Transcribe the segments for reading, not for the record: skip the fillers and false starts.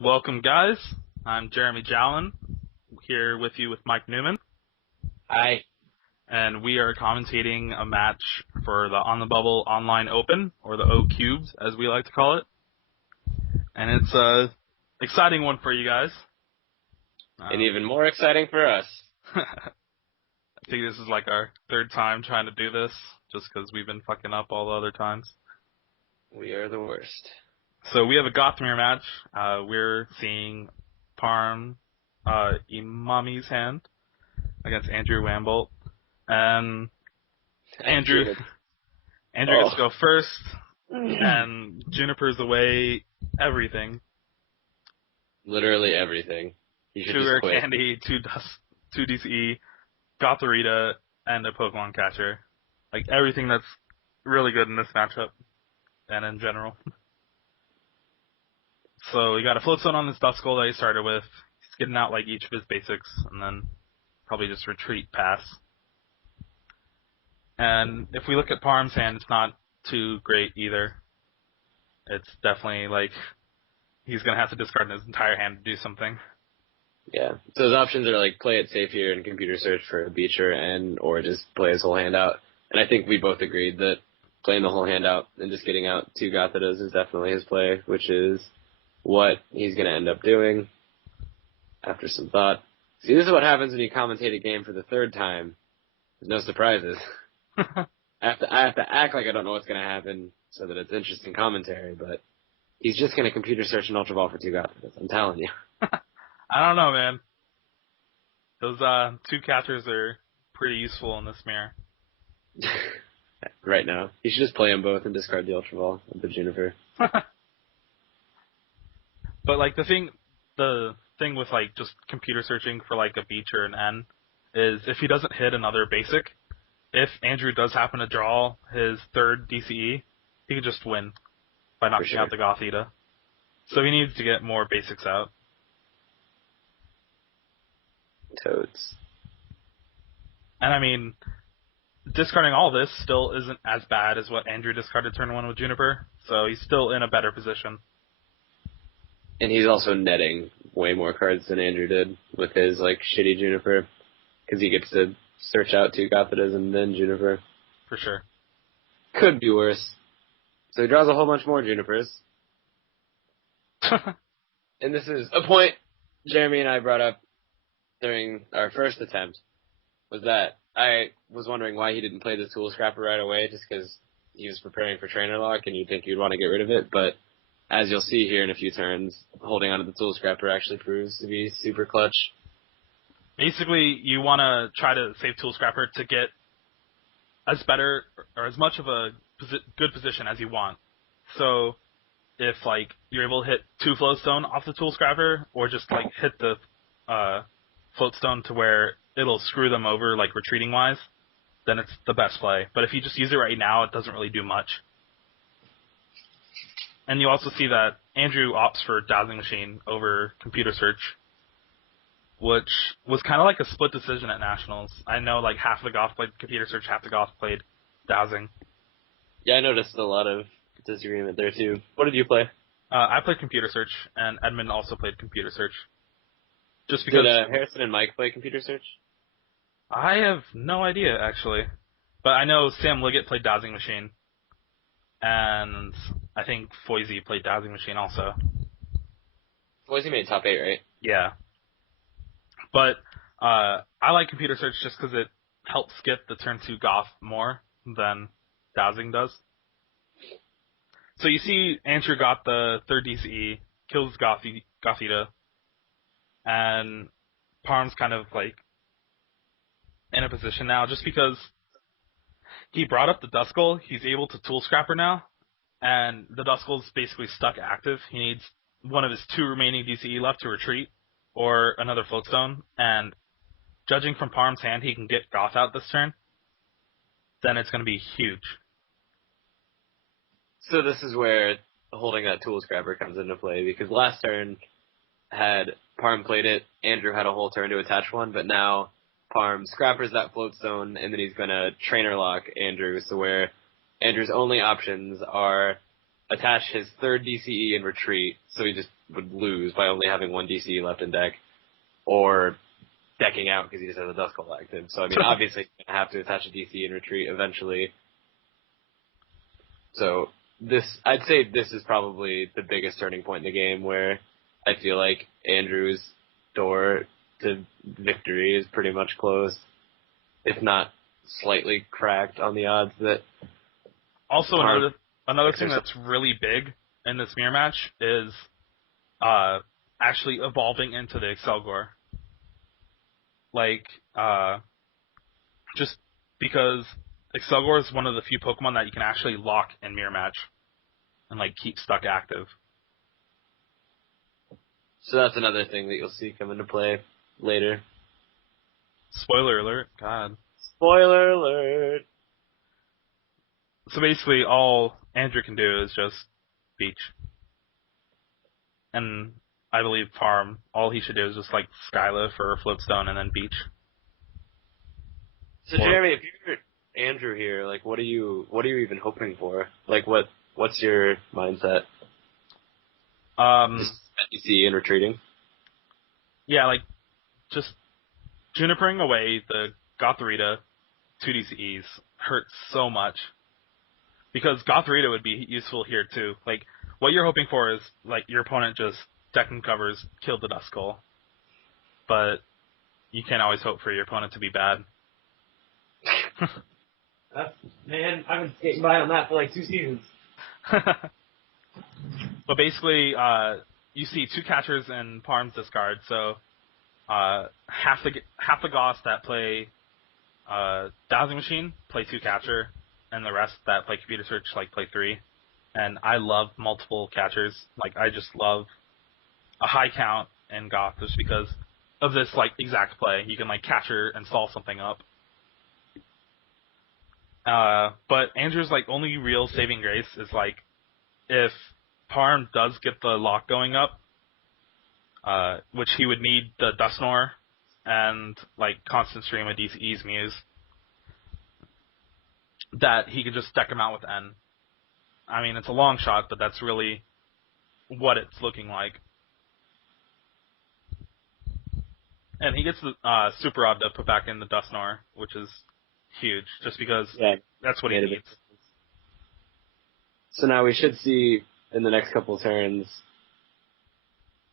Welcome, guys. I'm Jeremy Jallin, here with you with Mike Newman, Hi. and we are commentating a match for the On the Bubble Online Open, or the O Cubes, as we like to call it. And it's a exciting one for you guys. And even more exciting for us. I think this is like our third time trying to do this, just because we've been fucking up all the other times. We are the worst. So we have a Gothitelle match. We're seeing Parham, Emami's hand against Andrew Wamboldt. And Andrew gets to go first, and Juniper's away everything. Literally everything. He should Sugar, just quit. candy, 2 DCE, Gothitelle, and a Pokemon catcher. Like, everything that's really good in this matchup, and in general. So we got a Floatstone on this Duskull that he started with. He's getting out like each of his basics, and then probably just retreat pass. And if we look at Parham's hand, it's not too great either. It's definitely like he's gonna have to discard his entire hand to do something. Yeah. So his options are like play it safe here and computer search for a Beecher or just play his whole hand out. And I think we both agreed that playing the whole hand out and just getting out 2 Gothitelles is definitely his play, which is what he's going to end up doing after some thought. See, this is what happens when you commentate a game for the third time. There's no surprises. I have to act like I don't know what's going to happen so that it's interesting commentary, but he's just going to computer search an Ultra Ball for 2 Gothitelles. I'm telling you. I don't know, man. Those 2 catchers are pretty useful in this mirror. Right now. You should just play them both and discard the Ultra Ball with the Juniper. But like the thing with like just computer searching for like a Beach or an N is if he doesn't hit another basic, if Andrew does happen to draw his third DCE, he could just win by knocking out the Gothitelle. So he needs to get more basics out. Toads. And I mean, discarding all this still isn't as bad as what Andrew discarded turn 1 with Juniper, so he's still in a better position. And he's also netting way more cards than Andrew did with his like shitty Juniper, because he gets to search out 2 Gothitelles and then Juniper. For sure. Could be worse. So he draws a whole bunch more Junipers. And this is a point Jeremy and I brought up during our first attempt, was that I was wondering why he didn't play the Tool Scrapper right away, just because he was preparing for Trainer Lock and you'd think you'd want to get rid of it, but as you'll see here in a few turns, holding onto the Tool Scrapper actually proves to be super clutch. Basically, you want to try to save Tool Scrapper to get as better or as much of a good position as you want. So if like you're able to hit 2 Floatstone off the Tool Scrapper, or just like hit the Floatstone to where it'll screw them over like retreating wise, then it's the best play. But if you just use it right now, it doesn't really do much. And you also see that Andrew opts for Dowsing Machine over Computer Search, which was kind of like a split decision at Nationals. I know like half the Goth played Computer Search, half the Goth played Dowsing. Yeah, I noticed a lot of disagreement there too. What did you play? I played Computer Search, and Edmund also played Computer Search. Just because Did Harrison and Mike play Computer Search? I have no idea, actually. But I know Sam Liggett played Dowsing Machine. And I think Foisey played Dowsing Machine also. Foisey made top 8, right? Yeah. But I like Computer Search just because it helps get the turn 2 Goth more than Dowsing does. So you see Andrew got the 3rd DCE, kills Gothitelle, and Parham's kind of like in a position now just because he brought up the Duskull. He's able to Tool Scrapper now, and the Duskull's basically stuck active. He needs one of his 2 remaining DCE left to retreat, or another Floatstone, and judging from Parham's hand, he can get Goth out this turn. Then it's going to be huge. So this is where holding that Tool Scrapper comes into play, because last turn had Parham played it, Andrew had a whole turn to attach one, but now Parham scrappers that Floatstone, and then he's going to Trainer Lock Andrew, so where Andrew's only options are attach his 3rd DCE and retreat, so he just would lose by only having one DC left in deck, or decking out because he just has a Duskull active. So, I mean, obviously, he's going to have to attach a DC and retreat eventually. So, I'd say this is probably the biggest turning point in the game where I feel like Andrew's door to victory is pretty much closed, if not slightly cracked on the odds that... Also, another thing that's really big in this mirror match is actually evolving into the Excelgor. Like, just because Excelgor is one of the few Pokemon that you can actually lock in mirror match and, like, keep stuck active. So that's another thing that you'll see come into play later. Spoiler alert, God. Spoiler alert! So basically, all Andrew can do is just Beach. And I believe Parham, all he should do is just, like, Skyla for Floatstone and then Beach. So, Jeremy, if you're Andrew here, like, what are you even hoping for? Like, what's your mindset? Just DC and retreating? Yeah, like, just Junipering away the Gothitelle 2 DCEs hurts so much. Because Gothitelle would be useful here, too. Like, what you're hoping for is, like, your opponent just deck and covers, kill the Duskull. But you can't always hope for your opponent to be bad. Man, I've been skating by on that for like 2 seasons. But basically, you see 2 catchers in Parham's discard, so half the Goths that play Dowsing Machine play 2 catcher, and the rest that play Computer Search like play 3. And I love multiple catchers. Like, I just love a high count in Goth just because of this, like, exact play. You can, like, catcher and stall something up. But Andrew's, like, only real saving grace is, like, if Parham does get the lock going up, which he would need the Dusknoir and, like, constant stream of DCE's Muse, that he could just deck him out with N. I mean, it's a long shot, but that's really what it's looking like. And he gets the Super Rod to put back in the Dusknoir, which is huge, just because that's what he needs. So now we should see in the next couple of turns,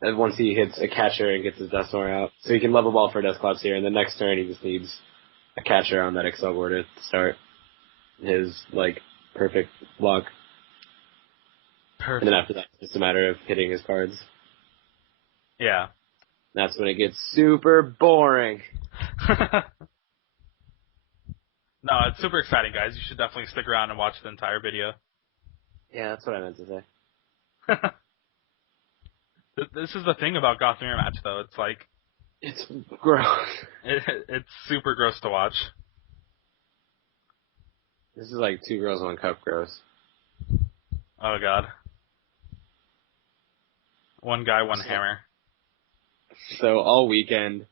once he hits a catcher and gets his Dusknoir out, so he can level ball for Dusclops here, and the next turn he just needs a catcher on that Excelgor to start his, like, perfect block. Perfect. And then after that, it's just a matter of hitting his cards. Yeah. That's when it gets super boring. No, it's super exciting, guys. You should definitely stick around and watch the entire video. Yeah, that's what I meant to say. This is the thing about Goth Mirror Match, though. It's like... It's gross. It's super gross to watch. This is like 2 girls, 1 cup gross. Oh, God. One guy, one hammer. So all weekend,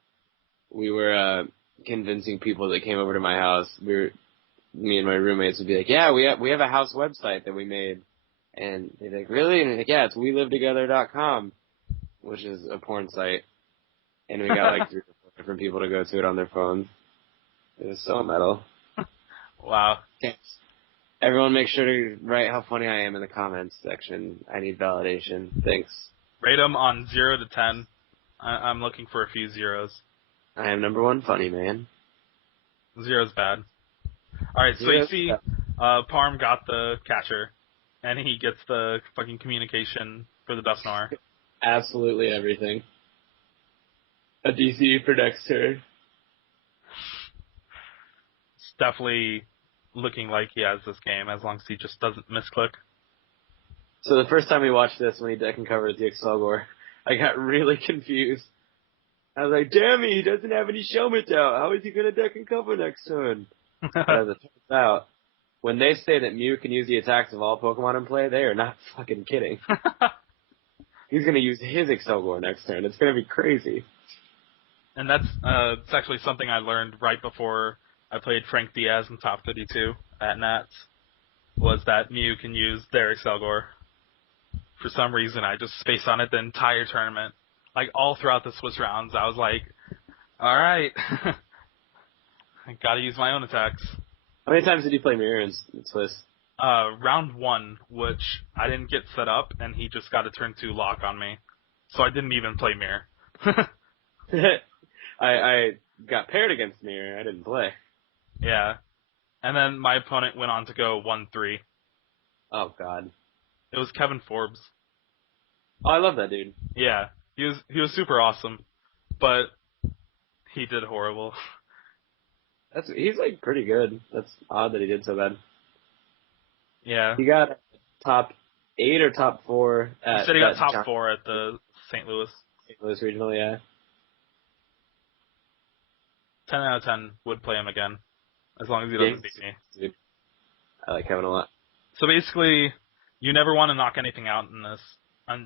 we were convincing people that came over to my house. Me and my roommates would be like, "Yeah, we have a house website that we made," and they'd be like, "Really?" And like, "Yeah, it's welivetogether.com, which is a porn site." And we got like 3 or 4 different people to go to it on their phones. It was so metal. Wow. Thanks. Everyone, make sure to write how funny I am in the comments section. I need validation. Thanks. Rate them on 0 to 10. I'm looking for a few zeros. I am number 1 funny man. 0's bad. Alright, so you see, Parham got the catcher, and he gets the fucking communication for the Dusknoir. Absolutely everything. A DC for next turn. It's definitely looking like he has this game, as long as he just doesn't misclick. So the first time we watched this, when he deck and covered the Excelgor, I got really confused. I was like, damn it, he doesn't have any Shelmet out. How is he going to deck and cover next turn? But as it turns out, when they say that Mew can use the attacks of all Pokemon in play, they are not fucking kidding. He's going to use his Excelgor next turn. It's going to be crazy. And that's it's actually something I learned right before I played Frank Diaz in Top 32 at Nats, was that Mew can use their Excelgor for some reason, I just spaced on it the entire tournament. Like, all throughout the Swiss rounds, I was like, alright. I gotta use my own attacks. How many times did you play mirror in Swiss? Round 1, which I didn't get set up, and he just got a turn 2 lock on me. So I didn't even play mirror. I got paired against mirror. I didn't play. Yeah. And then my opponent went on to go 1-3. Oh, God. It was Kevin Forbes. Oh, I love that dude. Yeah. He was super awesome. But he did horrible. He's, like, pretty good. That's odd that he did so bad. Yeah. He got top 8 or top 4 at... He said he got top 4 at the St. Louis. St. Louis Regional, yeah. 10 out of 10 would play him again. As long as he doesn't beat me. Dude. I like Kevin a lot. So basically, you never want to knock anything out in this,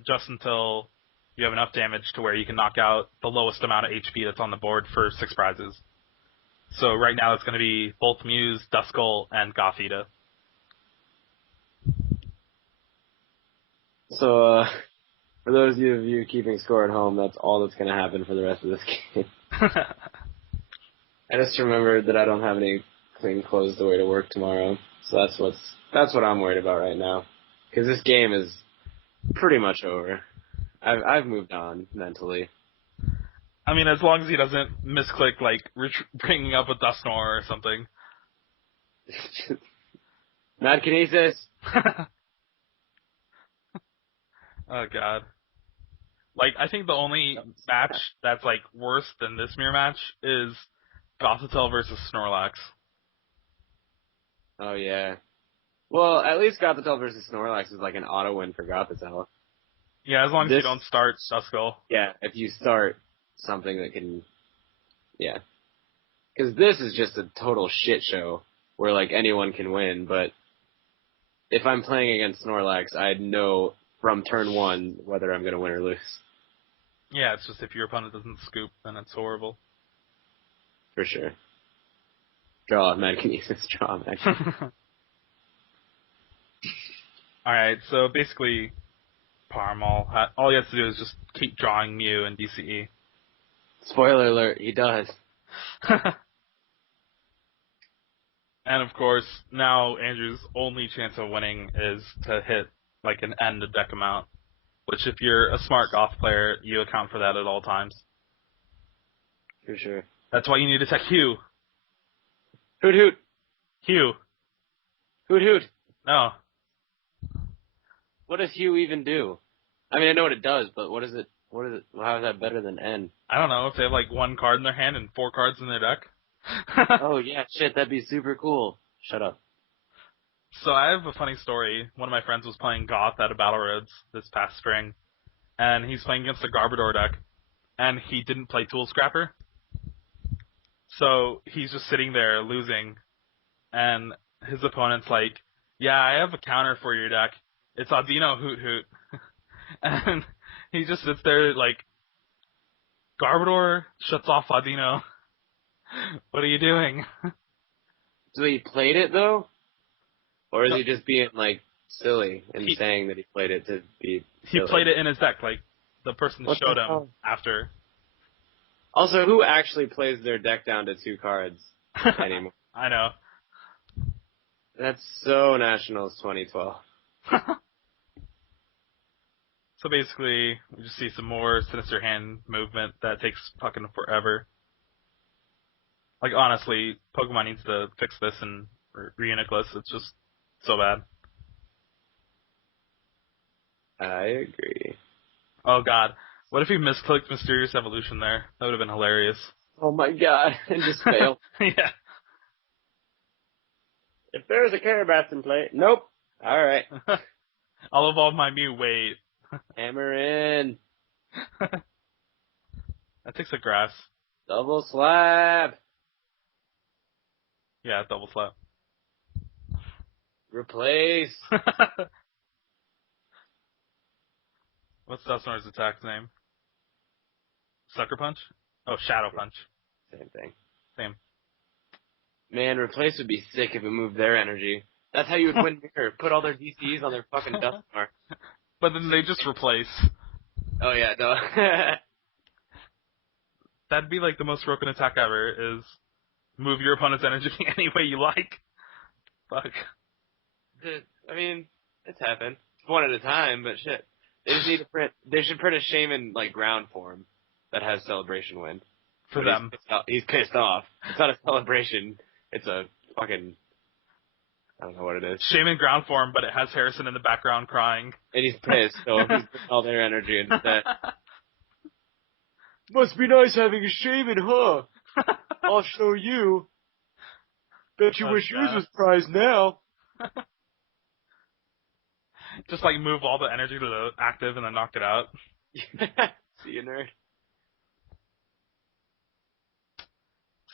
just until you have enough damage to where you can knock out the lowest amount of HP that's on the board for 6 prizes. So right now it's going to be both Muse, Duskull, and Gothitelle. So, for those of you keeping score at home, that's all that's going to happen for the rest of this game. I just remembered that I don't have any clean clothes to wear to work tomorrow, so that's what I'm worried about right now. Because this game is pretty much over. I've moved on mentally. I mean, as long as he doesn't misclick, like, bringing up a Dustnor or something. Mad Kinesis! Oh, God. Like, I think the only match that's, like, worse than this mirror match is Gothitelle versus Snorlax. Oh, yeah. Well, at least Gothitelle versus Snorlax is like an auto win for Gothitelle. Yeah, as long as you don't start Duskull. Yeah, if you start something that can... Yeah. Because this is just a total shit show where, like, anyone can win, but if I'm playing against Snorlax, I know from turn 1 whether I'm going to win or lose. Yeah, it's just if your opponent doesn't scoop, then it's horrible. For sure. Draw, Mad Kinesis, draw, Mad Kinesis. Alright, so basically, Parham, all you have to do is just keep drawing Mew and DCE. Spoiler alert, he does. And of course, now Andrew's only chance of winning is to hit like an end of deck amount. Which if you're a smart Goth player, you account for that at all times. For sure. That's why you need to tech Hugh. Hoot hoot. Hugh. Hoot hoot. No. What does Hugh even do? I mean, I know what it does, but what is it? How is that better than N? I don't know, if they have like 1 card in their hand and 4 cards in their deck. Oh yeah, shit, that'd be super cool. Shut up. So I have a funny story. One of my friends was playing Goth at a Battle Roads this past spring, and he's playing against the Garbodor deck, and he didn't play Tool Scrapper. So he's just sitting there losing, and his opponent's like, yeah, I have a counter for your deck. It's Audino Hoot Hoot. And he just sits there like, Garbodor shuts off Audino. What are you doing? So he played it though? Or is No. he just being like silly and saying that he played it to be silly? He played it in his deck, like the person What showed the him hell? after. Also, who actually plays their deck down to 2 cards anymore? I know. That's so Nationals 2012. So basically, we just see some more Sinister Hand movement that takes fucking forever. Like, honestly, Pokemon needs to fix this in Reuniclus. It's just so bad. I agree. Oh, God. What if he misclicked Mysterious Evolution there? That would have been hilarious. Oh my god, and just failed. Yeah. If there's a Carabass in play, nope. Alright. I'll evolve my Mew. Wait. Hammer in. That takes a grass. Double slab. Yeah, double slap. Replace. What's Dustnor's attack name? Sucker Punch? Oh, Shadow Punch. Same thing. Same. Man, replace would be sick if it moved their energy. That's how you would win mirror. Put all their DCs on their fucking Duskmar. but then they just replace. Oh yeah, no. That'd be like the most broken attack ever, is move your opponent's energy any way you like. Fuck. I mean, it's happened. It's one at a time, but shit. They just need to print. They should print a Shaman like ground form that has Celebration Wind. For But them. he's pissed off. It's not a celebration. It's a fucking. I don't know what it is. Shaman ground form, but it has Harrison in the background crying. And he's pissed, so he's putting all their energy into that. Must be nice having a Shaman, huh? I'll show you. Bet you wish yours was prized now. Just like move all the energy to the active and then knock it out. See you, nerd.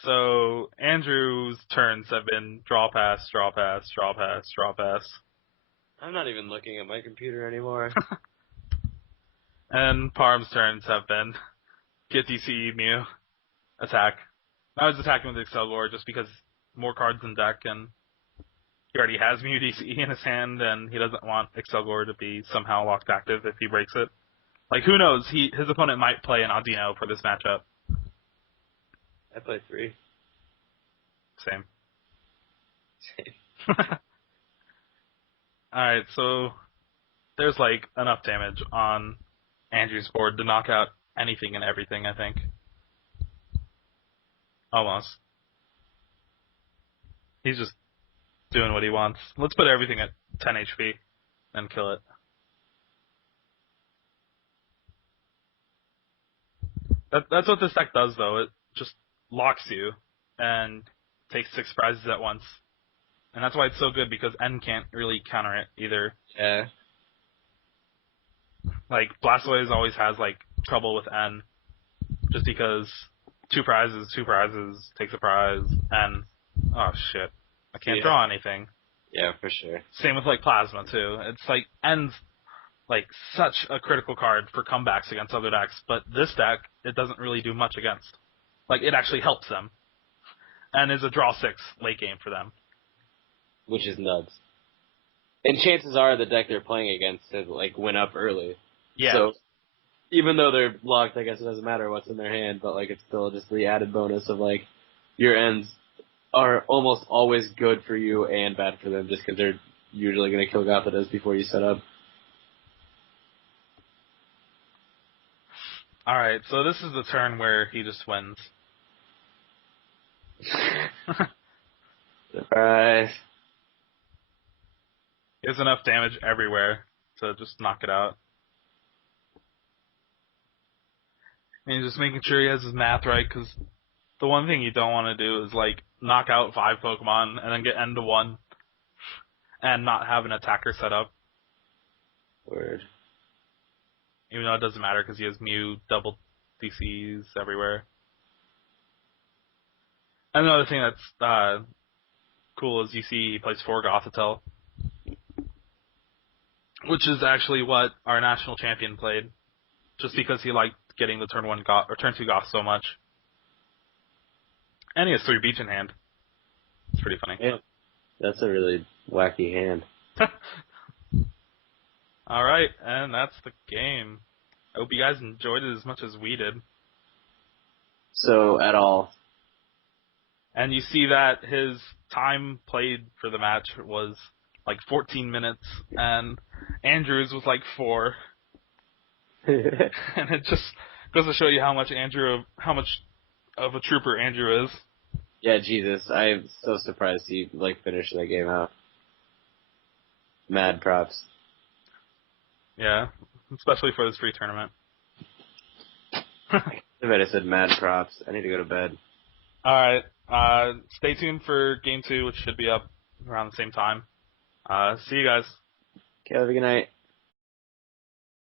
So Andrew's turns have been draw pass, draw pass, draw pass, draw pass. I'm not even looking at my computer anymore. And Parham's turns have been get DCE Mew, attack. I was attacking with Excelgor just because more cards in deck, and he already has Mew DCE in his hand, and he doesn't want Excelgor to be somehow locked active if he breaks it. Like, who knows? His opponent might play an Audino for this matchup. I play 3. Same. Alright, so there's like enough damage on Andrew's board to knock out anything and everything, I think. Almost. He's just doing what he wants. Let's put everything at 10 HP and kill it. That's what this deck does, though. It just locks you and takes 6 prizes at once. And that's why it's so good, because N can't really counter it either. Yeah. Like, Blastoise always has, like, trouble with N, just because 2 prizes, takes a prize, and, oh shit, I can't draw anything. Yeah, for sure. Same with, like, Plasma, too. It's like, N's, like, such a critical card for comebacks against other decks, but this deck, it doesn't really do much against. Like, it actually helps them, and is a draw 6 late game for them. Which is nuts. And chances are the deck they're playing against has, like, went up early. Yeah. So, even though they're locked, I guess it doesn't matter what's in their hand, but, like, it's still just the added bonus of, like, your ends are almost always good for you and bad for them, just because they're usually going to kill Gothitelle before you set up. Alright, so this is the turn where he just wins. Surprise. He has enough damage everywhere to just knock it out. And he's just making sure he has his math right, because the one thing you don't want to do is, like, knock out 5 Pokemon and then get N to 1 and not have an attacker set up. Word. Even though it doesn't matter, because he has Mew double DCs everywhere. And another thing that's cool is you see he plays 4 Gothitelle, which is actually what our national champion played, just because he liked getting the turn 1 Goth, or turn 2 Goth so much. And he has 3 Beach in hand. It's pretty funny. Yeah. That's a really wacky hand. Alright, and that's the game. I hope you guys enjoyed it as much as we did. So, at all. And you see that his time played for the match was like 14 minutes, and Andrew's was like 4. And it just goes to show you how much of a trooper Andrew is. Yeah, Jesus, I'm so surprised he, like, finished that game out. Mad props. Yeah, especially for this free tournament. I bet I said mad props. I need to go to bed. Alright, stay tuned for Game 2, which should be up around the same time. See you guys. Okay, have a good night.